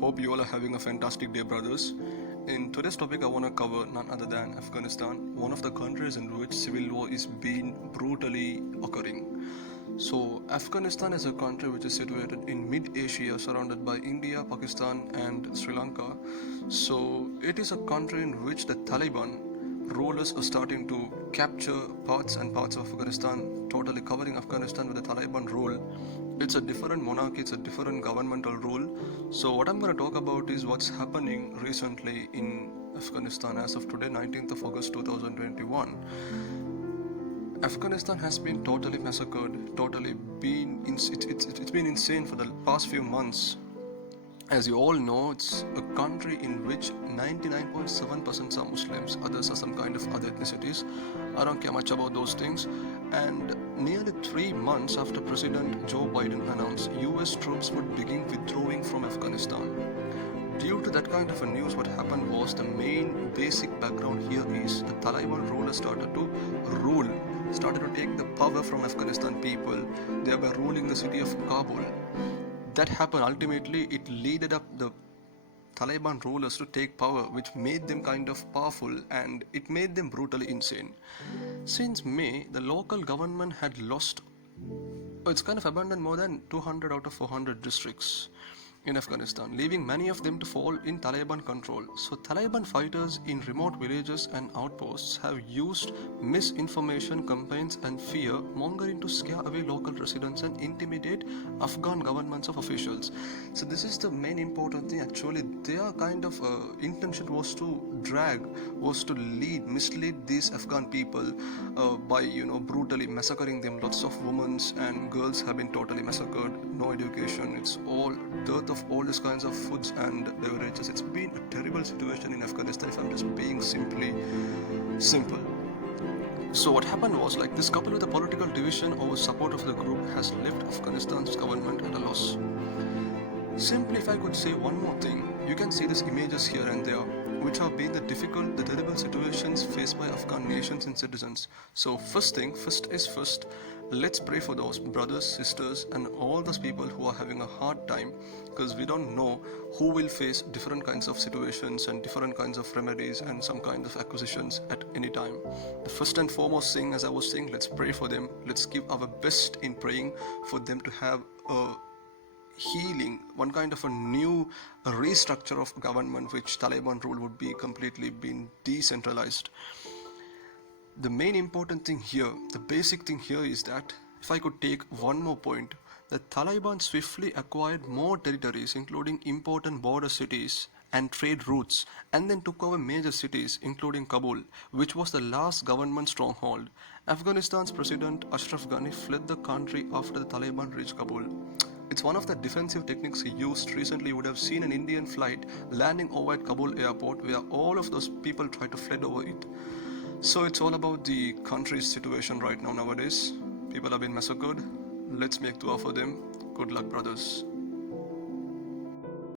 Hope you all are having a fantastic day, brothers. In today's topic, I want to cover none other than Afghanistan, one of the countries in which civil war is being brutally occurring. So, Afghanistan is a country which is situated in mid-Asia, surrounded by India, Pakistan, and Sri Lanka. So, it is a country in which the Taliban rulers are starting to capture parts and parts of Afghanistan, totally covering Afghanistan with the Taliban rule. It's a different monarchy, it's a different governmental rule. So, what I'm going to talk about is what's happening recently in Afghanistan as of today, 19th of August 2021. Afghanistan has been totally massacred, it's been insane for the past few months. As you all know, it's a country in which 99.7% are Muslims, others are some kind of other ethnicities. I don't care much about those things. And nearly 3 months after President Joe Biden announced US troops would begin withdrawing from Afghanistan. Due to that kind of a news, what happened was the main basic background here is the Taliban rulers started to take the power from Afghanistan people, thereby ruling the city of Kabul. That happened. Ultimately, it led up the Taliban rulers to take power, which made them kind of powerful and it made them brutally insane. Since May, the local government had it's kind of abandoned more than 200 out of 400 districts in Afghanistan, leaving many of them to fall in Taliban control. So Taliban fighters in remote villages and outposts have used misinformation campaigns and fear mongering to scare away local residents and intimidate Afghan governments of officials. So this is the main important thing. Actually, their kind of intention was to mislead these Afghan people by brutally massacring them. Lots of women and girls have been totally massacred. No education. It's all dearth of all these kinds of foods and beverages. It's been a terrible situation in Afghanistan, if I'm just being simple. So what happened was, like, this coupled with the political division over support of the group has left Afghanistan's government at a loss. Simply, if I could say one more thing, you can see these images here and there, which have been the terrible situations faced by Afghan nations and citizens. So first is first, let's pray for those brothers, sisters, and all those people who are having a hard time, because we don't know who will face different kinds of situations and different kinds of remedies and some kind of acquisitions at any time. The first and foremost thing, as I was saying, let's pray for them. Let's give our best in praying for them to have a healing, one kind of a new restructure of government, which Taliban rule would be completely been decentralized. The main important thing here, the basic thing here is that, if I could take one more point, the Taliban swiftly acquired more territories, including important border cities and trade routes, and then took over major cities including Kabul, which was the last government stronghold. Afghanistan's President Ashraf Ghani fled the country after the Taliban reached Kabul. It's one of the defensive techniques he used. Recently, you would have seen an Indian flight landing over at Kabul airport, where all of those people tried to flee over it. So it's all about the country's situation right now nowadays. People have been massacred. Let's make dua for them. Good luck, brothers.